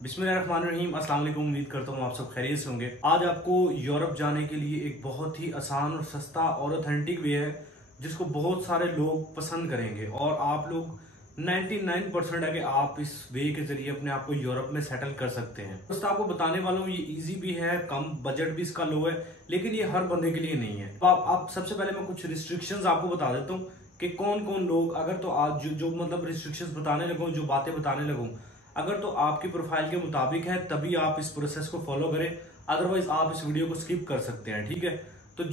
बिस्मिल्लाहिर्रहमानिर्रहीम। अस्सलाम वालेकुम। उम्मीद करता हूँ आप सब खैरियत से होंगे। आज आपको यूरोप जाने के लिए एक बहुत ही आसान और सस्ता और ऑथेंटिक वे है जिसको बहुत सारे लोग पसंद करेंगे और आप लोग 99% है कि आप इस वे के जरिए अपने आप को यूरोप में सेटल कर सकते हैं। दोस्त आपको बताने वाला हूँ, ये इजी भी है, कम बजट भी इसका लो है, लेकिन ये हर बंदे के लिए नहीं है। तो आप सबसे पहले मैं कुछ रिस्ट्रिक्शंस आपको बता देता हूँ कि कौन कौन लोग, अगर तो आज जो मतलब रिस्ट्रिक्शंस बताने लगूँ, जो बातें बताने लगूँ, अगर तो आपकी प्रोफाइल के मुताबिक है तभी आप इस प्रोसेस को फॉलो करें, अदरवाइज आप इस वीडियो को स्किप कर सकते हैं। ठीक है, तो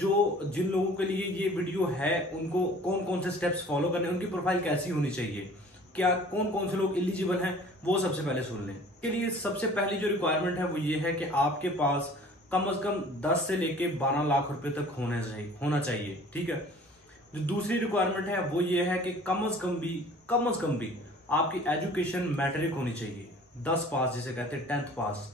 जिन लोगों के लिए ये वीडियो है उनको कौन कौन से स्टेप्स फॉलो करने, उनकी प्रोफाइल कैसी होनी चाहिए, क्या कौन कौन से लोग एलिजिबल हैं, वो सबसे पहले सुन लें। के लिए सबसे पहली जो रिक्वायरमेंट है वो ये है कि आपके पास कम से कम 10 से लेके 12 लाख रुपए तक होना चाहिए। ठीक है, जो दूसरी रिक्वायरमेंट है वो ये है कि कम से कम भी आपकी एजुकेशन मैट्रिक होनी चाहिए, 10 पास जिसे कहते हैं, 10th पास।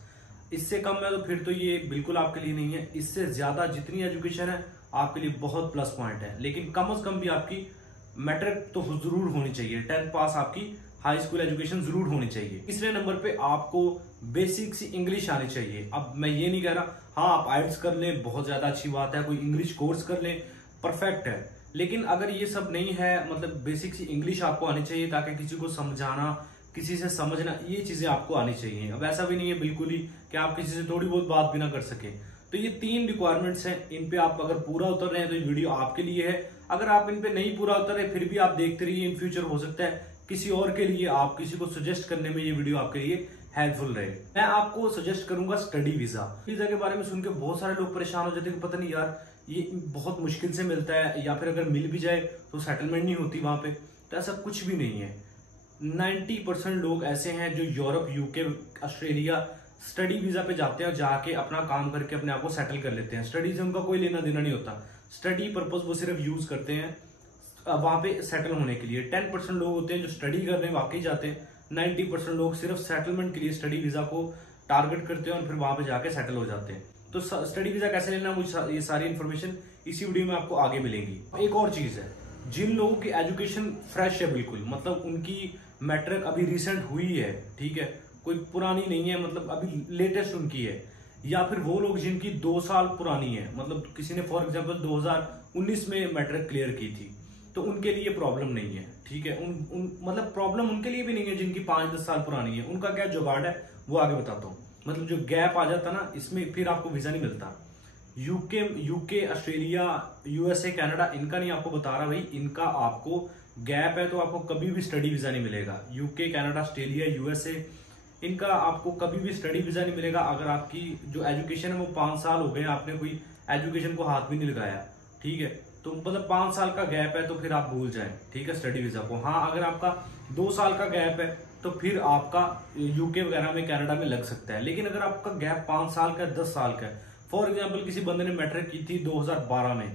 इससे कम है तो फिर तो ये बिल्कुल आपके लिए नहीं है। इससे ज्यादा जितनी एजुकेशन है आपके लिए बहुत प्लस पॉइंट है, लेकिन कम से कम भी आपकी मैट्रिक तो जरूर होनी चाहिए, 10th पास आपकी हाई स्कूल एजुकेशन जरूर होनी चाहिए। तीसरे नंबर पे आपको बेसिक सी इंग्लिश आनी चाहिए। अब मैं ये नहीं कह रहा, हाँ आप आइट्स कर लें, बहुत ज्यादा अच्छी बात है, कोई इंग्लिश कोर्स कर लें, परफेक्ट है, लेकिन अगर ये सब नहीं है, मतलब बेसिक सी इंग्लिश आपको आनी चाहिए ताकि किसी को समझाना, किसी से समझना, ये चीजें आपको आनी चाहिए। अब ऐसा भी नहीं है बिल्कुल ही कि आप किसी से थोड़ी बहुत बात भी ना कर सके। तो ये 3 रिक्वायरमेंट्स हैं, इन पे आप अगर पूरा उतर रहे हैं तो ये वीडियो आपके लिए है। अगर आप इन पे नहीं पूरा उतर रहे फिर भी आप देखते रहिए, इन फ्यूचर हो सकता है किसी और के लिए, आप किसी को सजेस्ट करने में ये वीडियो आपके लिए हेल्पफुल रहे। मैं आपको सजेस्ट करूंगा स्टडी वीजा। वीजा के बारे में सुन के बहुत सारे लोग परेशान हो जाते हैं कि पता नहीं यार ये बहुत मुश्किल से मिलता है, या फिर अगर मिल भी जाए तो सेटलमेंट नहीं होती वहां पे। तो ऐसा कुछ भी नहीं है। 90% लोग ऐसे हैं जो Europe, UK, Australia study visa पे जाते हैं और जाके अपना काम करके अपने आप को सेटल कर लेते हैं। स्टडी से उनका कोई लेना देना नहीं होता, स्टडी पर्पज वो सिर्फ यूज करते हैं वहां पे सेटल होने के लिए। 10% लोग होते हैं जो स्टडी करने वाकई जाते हैं, 90% लोग सिर्फ सेटलमेंट के लिए स्टडी वीजा को टारगेट करते हैं और फिर वहां पे जाके सेटल हो जाते हैं। तो स्टडी वीजा कैसे लेना, मुझे ये सारी इन्फॉर्मेशन इसी वीडियो में आपको आगे मिलेंगी। एक और चीज है, जिन लोगों की एजुकेशन फ्रेश है बिल्कुल, मतलब उनकी मैट्रिक अभी रिसेंट हुई है, ठीक है, कोई पुरानी नहीं है, मतलब अभी लेटेस्ट उनकी है, या फिर वो लोग जिनकी 2 साल पुरानी है, मतलब किसी ने फॉर एग्जाम्पल 2019 में मैट्रिक क्लियर की थी, तो उनके लिए प्रॉब्लम नहीं है। ठीक है, मतलब प्रॉब्लम उनके लिए भी नहीं है जिनकी 5-10 साल पुरानी है। उनका क्या जुगाड़ है वो आगे बताता हूँ। मतलब जो गैप आ जाता ना, इसमें फिर आपको वीजा नहीं मिलता। यूके, ऑस्ट्रेलिया, यूएसए, कनाडा, इनका नहीं आपको बता रहा भाई, इनका आपको गैप है तो आपको कभी भी स्टडी वीजा नहीं मिलेगा। यूके, कनाडा, ऑस्ट्रेलिया, यूएसए, इनका आपको कभी भी स्टडी वीजा नहीं मिलेगा अगर आपकी जो एजुकेशन है वो 5 साल हो गए, आपने कोई एजुकेशन को हाथ भी नहीं लगाया। ठीक है, तो मतलब 5 साल का गैप है तो फिर आप भूल जाएं, ठीक है, स्टडी वीजा को। हाँ, अगर आपका 2 साल का गैप है तो फिर आपका यूके वगैरह में, कनाडा में लग सकता है। लेकिन अगर आपका गैप 5 साल का, 10 साल का है, फॉर एग्जाम्पल किसी बंदे ने मैट्रिक की थी 2012 में,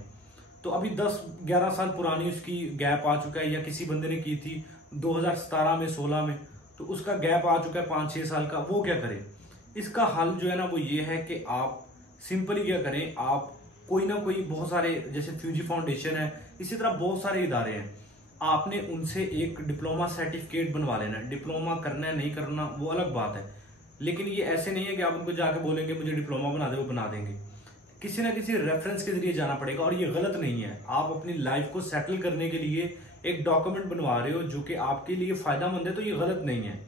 तो अभी 10-11 साल पुरानी उसकी गैप आ चुका है, या किसी बंदे ने की थी 2017 में, 16 में, तो उसका गैप आ चुका है 5-6 साल का। वो क्या करे? इसका हल जो है ना वो ये है कि आप सिंपली क्या करें, आप कोई ना कोई, बहुत सारे जैसे फ्यूजी फाउंडेशन है, इसी तरह बहुत सारे इदारे हैं, आपने उनसे एक डिप्लोमा सर्टिफिकेट बनवा लेना है। डिप्लोमा करना है नहीं करना वो अलग बात है, लेकिन ये ऐसे नहीं है कि आप उनको जाके बोलेंगे मुझे डिप्लोमा बना दे, वो बना देंगे। किसी ना किसी रेफरेंस के जरिए जाना पड़ेगा, और ये गलत नहीं है। आप अपनी लाइफ को सेटल करने के लिए एक डॉक्यूमेंट बनवा रहे हो जो कि आपके लिए फायदेमंद है, तो ये गलत नहीं है।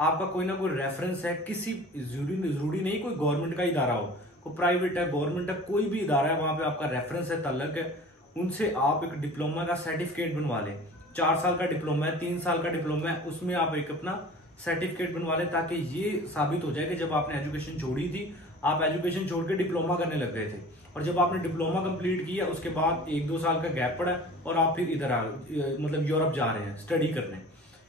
आपका कोई ना कोई रेफरेंस है, किसी जरूरी नहीं कोई गवर्नमेंट का इदारा हो, कोई प्राइवेट है, गवर्नमेंट है, कोई भी इदारा है, वहां पे आपका रेफरेंस है, तल्लक है, उनसे आप एक डिप्लोमा का सर्टिफिकेट बनवा लें। 4 साल का डिप्लोमा है, 3 साल का डिप्लोमा है, उसमें आप एक अपना सर्टिफिकेट बनवा लें, ताकि ये साबित हो जाए कि जब आपने एजुकेशन छोड़ी थी, आप एजुकेशन छोड़ के डिप्लोमा करने लग गए थे, और जब आपने डिप्लोमा कंप्लीट किया उसके बाद 1-2 साल का गैप पड़ा और आप फिर इधर मतलब यूरोप जा रहे हैं स्टडी करने।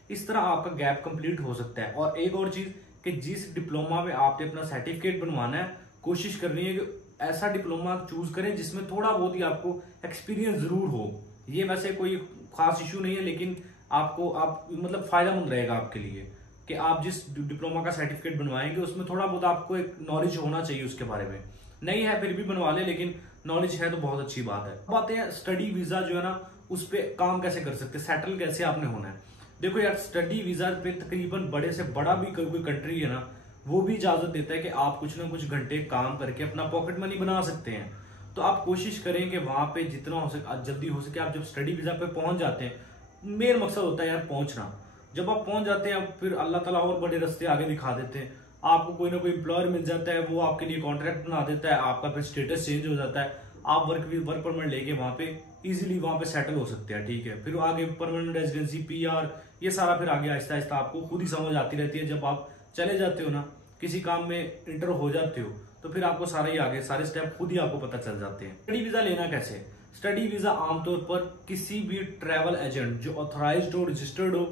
इस तरह आपका गैप कंप्लीट हो सकता है। और एक और चीज कि जिस डिप्लोमा में आपने अपना सर्टिफिकेट बनवाना है, कोशिश करनी है कि ऐसा डिप्लोमा चूज करें जिसमें थोड़ा बहुत ही आपको एक्सपीरियंस जरूर हो। ये वैसे कोई खास इशू नहीं है, लेकिन आप मतलब फायदेमंद रहेगा आपके लिए कि आप जिस डिप्लोमा का सर्टिफिकेट बनवाएंगे उसमें थोड़ा बहुत आपको एक नॉलेज होना चाहिए उसके बारे में। नहीं है फिर भी बनवा ले, लेकिन नॉलेज है तो बहुत अच्छी बात है। अब आते हैं स्टडी वीजा जो है ना, उस पर काम कैसे कर सकते हैं, सेटल कैसे आपने होना है। देखो यार, स्टडी वीजा पे तकरीबन बड़े से बड़ा भी कोई कंट्री है ना, वो भी इजाजत देता है कि आप कुछ ना कुछ घंटे काम करके अपना पॉकेट मनी बना सकते हैं। तो आप कोशिश करें कि वहां पे जितना हो सके जल्दी हो सके आप जब स्टडी वीजा पे पहुंच जाते हैं, मेन मकसद होता है यार पहुंचना। जब आप पहुंच जाते हैं फिर अल्लाह ताला और बड़े रास्ते आगे दिखा देते हैं, आपको कोई ना कोई एम्प्लॉयर मिल जाता है, वो आपके लिए कॉन्ट्रैक्ट बना देता है, आपका फिर स्टेटस चेंज हो जाता है, आप वर्क परमिट लेके वहां पे इजीली वहां पे सेटल हो सकते हैं। ठीक है, फिर आगे परमानेंट रेजिडेंसी, पीआर, ये सारा फिर आगे आहिस्ता आहिस्ता आपको खुद ही समझ आती रहती है। जब आप चले जाते हो ना, किसी काम में इंटर हो जाते हो, तो फिर आपको सारा ही आगे सारे स्टेप खुद ही आपको पता चल जाते हैं। स्टडी वीजा लेना कैसे? स्टडी वीजा आमतौर पर किसी भी ट्रैवल एजेंट जो ऑथराइज्ड हो, रजिस्टर्ड हो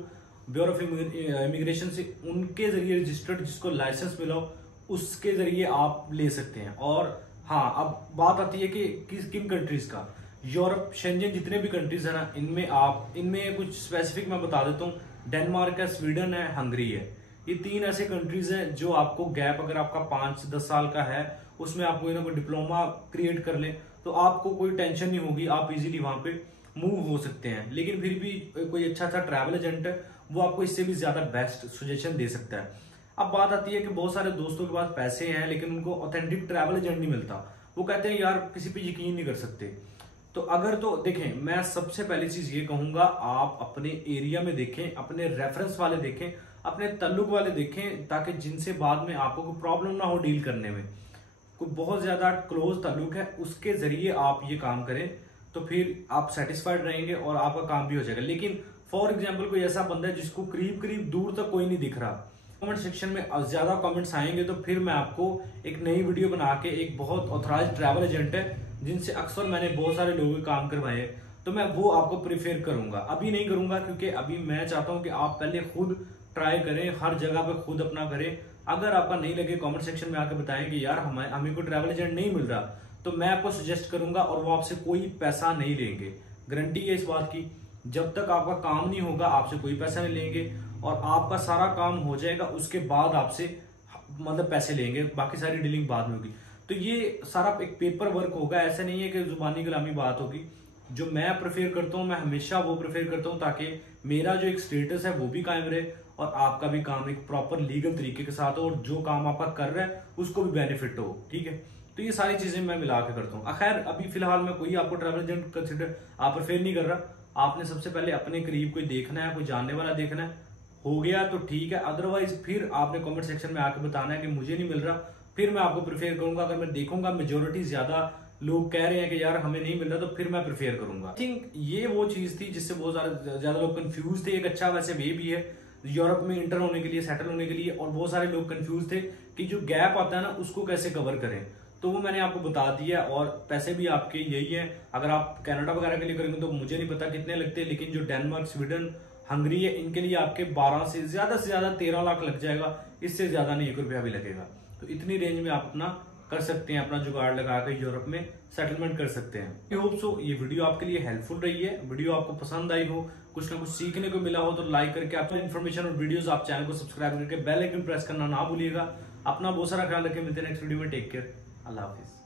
ब्यूरो ऑफ इमिग्रेशन से, उनके जरिए रजिस्टर्ड, जिसको लाइसेंस मिला हो, उसके जरिए आप ले सकते हैं। और हाँ, अब बात आती है कि किन कंट्रीज का। यूरोप, शेंजन, जितने भी कंट्रीज है ना, इनमें कुछ स्पेसिफिक मैं बता देता हूँ। डेनमार्क है, स्वीडन है, हंगरी है। ये 3 ऐसे कंट्रीज हैं जो आपको गैप अगर आपका 5 से 10 साल का है, उसमें आप कोई ना कोई डिप्लोमा क्रिएट कर लें तो आपको कोई टेंशन नहीं होगी, आप इजीली वहां पे मूव हो सकते हैं। लेकिन फिर भी कोई अच्छा ट्रैवल एजेंट है, वो आपको इससे भी ज्यादा बेस्ट सजेशन दे सकता है। अब बात आती है कि बहुत सारे दोस्तों के पास पैसे हैं लेकिन उनको ऑथेंटिक ट्रैवल एजेंट नहीं मिलता। वो कहते हैं यार किसी पे यकीन नहीं कर सकते। तो देखें, मैं सबसे पहली चीज ये कहूंगा, आप अपने एरिया में देखें, अपने रेफरेंस वाले देखें, अपने तल्लुक वाले देखें, ताकि जिनसे बाद में आपको कोई प्रॉब्लम ना हो डील करने में। कोई बहुत ज्यादा क्लोज ताल्लुक है, उसके जरिए आप ये काम करें तो फिर आप सेटिस्फाइड रहेंगे और आपका काम भी हो जाएगा। लेकिन फॉर एग्जाम्पल कोई ऐसा बंदा है जिसको करीब करीब दूर तक कोई नहीं दिख रहा, कमेंट सेक्शन में ज्यादा कमेंट्स आएंगे तो फिर मैं आपको एक नई वीडियो बना के, एक बहुत ऑथराइज्ड ट्रैवल एजेंट है जिनसे अक्सर मैंने बहुत सारे लोगों के काम करवाए, तो मैं वो आपको प्रेफर करूंगा। अभी नहीं करूंगा क्योंकि अभी मैं चाहता हूं कि आप पहले खुद ट्राई करें, हर जगह पे खुद अपना करें। अगर आपका नहीं लगे कमेंट सेक्शन में आकर बताएं कि यार हमें को ट्रैवल एजेंट नहीं मिल रहा, तो मैं आपको सजेस्ट करूंगा और वो आपसे कोई पैसा नहीं लेंगे। गारंटी है इस बात की, जब तक आपका काम नहीं होगा आपसे कोई पैसा नहीं लेंगे, और आपका सारा काम हो जाएगा उसके बाद आपसे मतलब पैसे लेंगे, बाकी सारी डीलिंग बाद में होगी। तो ये सारा एक पेपर वर्क होगा, ऐसा नहीं है कि जुबानी कलामी बात होगी। जो मैं प्रेफर करता हूँ, मैं हमेशा वो प्रेफर करता हूँ ताकि मेरा जो एक स्टेटस है वो भी कायम रहे और आपका भी काम एक प्रॉपर लीगल तरीके के साथ हो, और जो काम आपका कर रहा है उसको भी बेनिफिट हो। ठीक है, तो ये सारी चीजें मैं मिला के करता हूँ। खैर अभी फिलहाल मैं कोई आपको ट्रैवल एजेंट कंसिडर आप प्रेफर नहीं कर रहा। आपने सबसे पहले अपने करीब कोई देखना है, कोई जानने वाला देखना है, हो गया तो ठीक है, अदरवाइज फिर आपने कमेंट सेक्शन में आके बताना है कि मुझे नहीं मिल रहा, फिर मैं आपको प्रेफर करूंगा। अगर मैं देखूंगा मेजोरिटी ज्यादा लोग कह रहे हैं कि यार हमें नहीं मिल रहा, तो फिर मैं प्रेफर करूंगा। आई थिंक ये वो चीज थी जिससे बहुत ज्यादा लोग कंफ्यूज थे। एक अच्छा वैसे वे भी है यूरोप में इंटर होने के लिए, सेटल होने के लिए, और बहुत सारे लोग कंफ्यूज थे कि जो गैप आता है ना उसको कैसे कवर करें, तो वो मैंने आपको बता दिया। और पैसे भी आपके यही है, अगर आप कनाडा वगैरह के लिए करेंगे तो मुझे नहीं पता कितने लगते हैं, लेकिन जो डेनमार्क, स्वीडन, हंगरी है, इनके लिए आपके 12 से ज्यादा 13 लाख लग जाएगा, इससे ज्यादा नहीं 1 रुपया भी लगेगा। तो इतनी रेंज में आप अपना कर सकते हैं, अपना जुगाड़ लगा कर यूरोप में सेटलमेंट कर सकते हैं। आई होप सो ये वीडियो आपके लिए हेल्पफुल रही है, वीडियो आपको पसंद आई हो, कुछ ना कुछ सीखने को मिला हो, तो लाइक करके आपको इन्फॉर्मेशन और वीडियोस आप चैनल को सब्सक्राइब करके बेल आइकन प्रेस करना ना भूलिएगा। अपना बहुत सारा ख्याल रखें, मिलते हैं नेक्स्ट वीडियो में। टेक केयर, अल्लाह हाफिज।